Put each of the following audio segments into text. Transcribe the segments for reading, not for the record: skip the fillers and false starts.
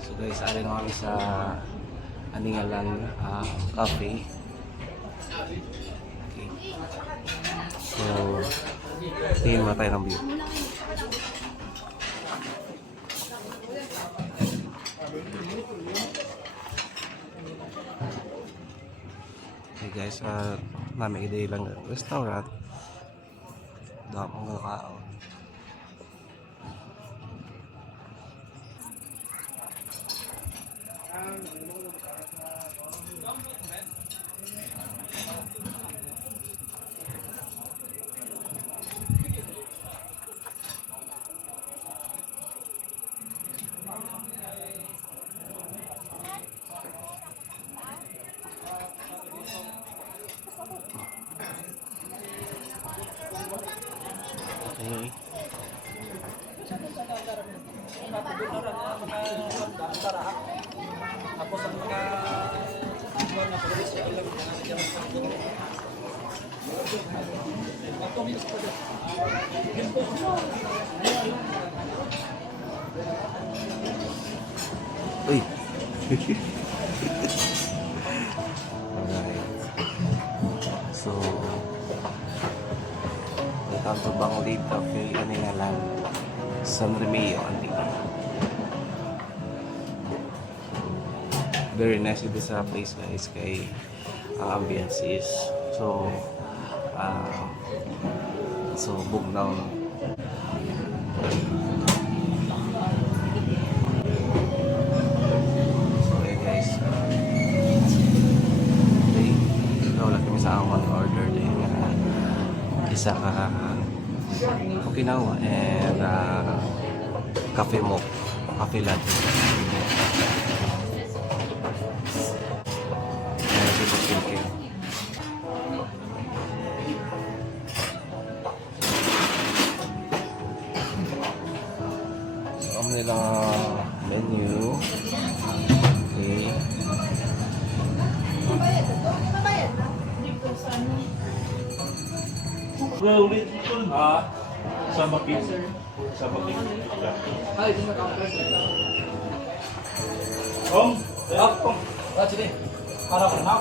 So guys, ari na kami sa Aningalan Cafe. Okay. So, tingin mo tayo ng view. Okay guys, namin ideya lang restaurant. Dami mga kao. Okay. Uy. Alright. So, welcome to Banglid Cafe, Aningalan, San Remeo, Antigua. Very nice ito sa place guys, kay ambience is so book down. So hey guys, okay, ikaw lang kami sa amon order din isa ka Okinawa and cafe mo, cafe latte. So, nila menu. Okay. Well, ulit ito sa makit. Sa makit. Ay, di na counter. Kong? Kong. Sige. Para ko na.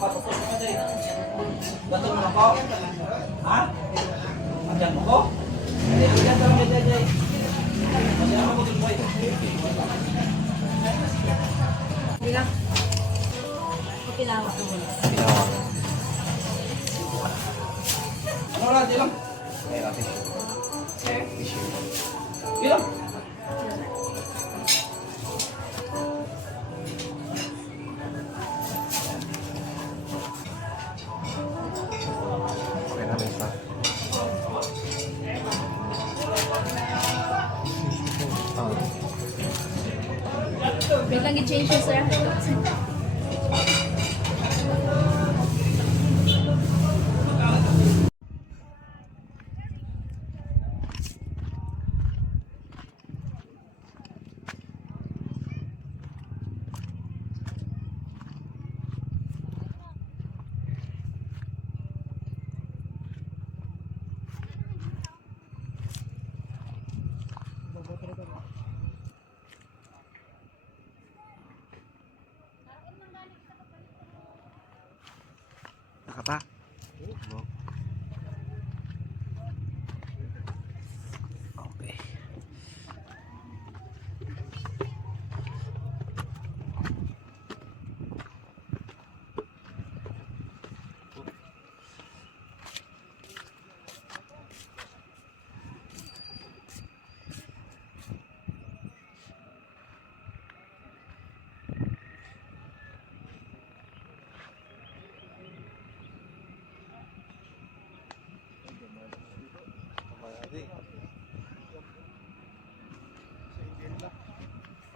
Patapos mo dali. Bato mo na ko. Ha? Andiyan mo ko? Andiyan ka lang dyan. Andiyan mo ko dun boy. Bilang. Okinawa ka muna. Okinawa. Ano lang, di lang. May natin. Sir? Tissue. Di lang. Okay na rin pa. Wait lang i-change yun, sir. Nakapa? Okay.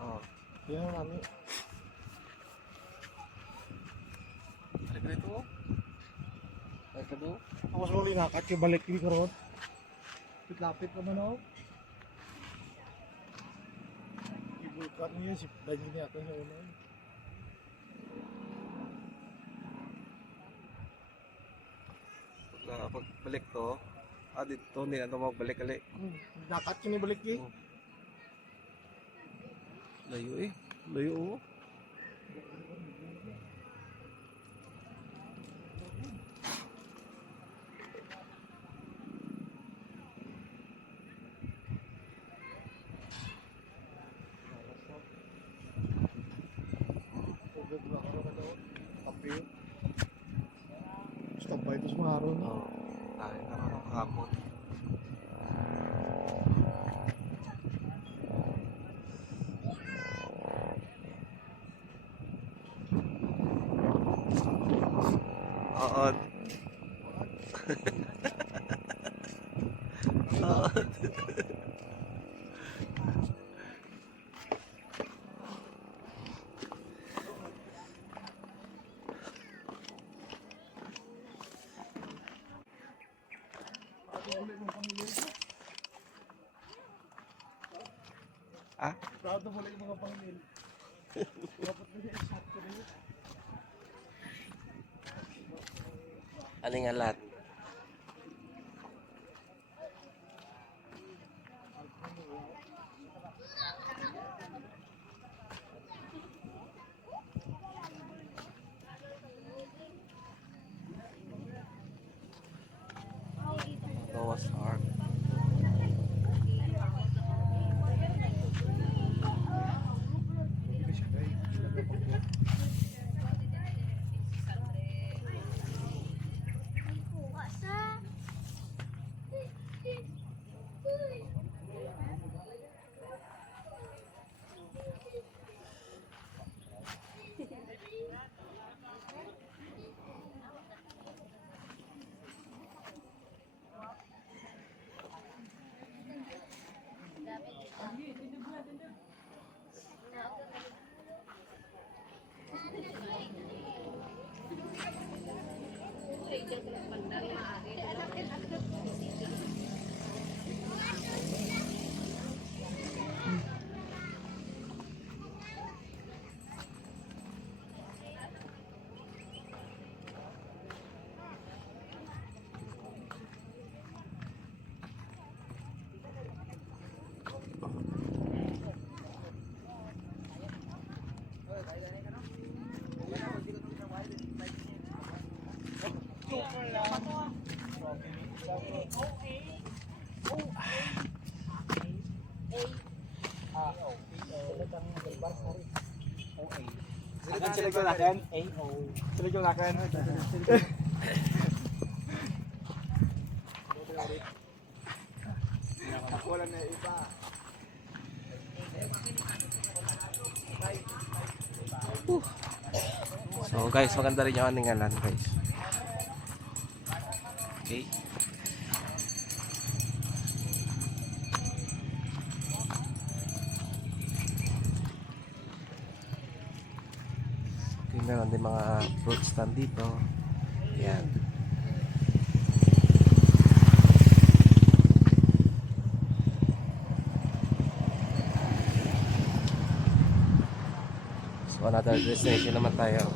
Oh, Yan namin. balik na ito. Balik na ito. Tapos muli nga, kati balik dito karon. Lapit naman ako. Ibulkan niya, si Dagi niya ito sa una. Pag balik to, dito nila ito magbalik ulit. Nakat kini balik eh. Layo eh. Layo oh. Tubig na ako na daw. Kapil. Standby ito sa mga araw na. Oo. Tayo na ako kahapon. Oo. Oo. Ah? Proud na muli yung mga pangmil. Dapat na siya shot ko rin. Aling alat. Noah's Ark. Sila yung nakin? AO. Sila yung nakin? Wala na iba. So guys, maganda rin yung aningalan guys. Okay. Okay, meron din mga fruit stand dito. Yan. So another destination naman tayo.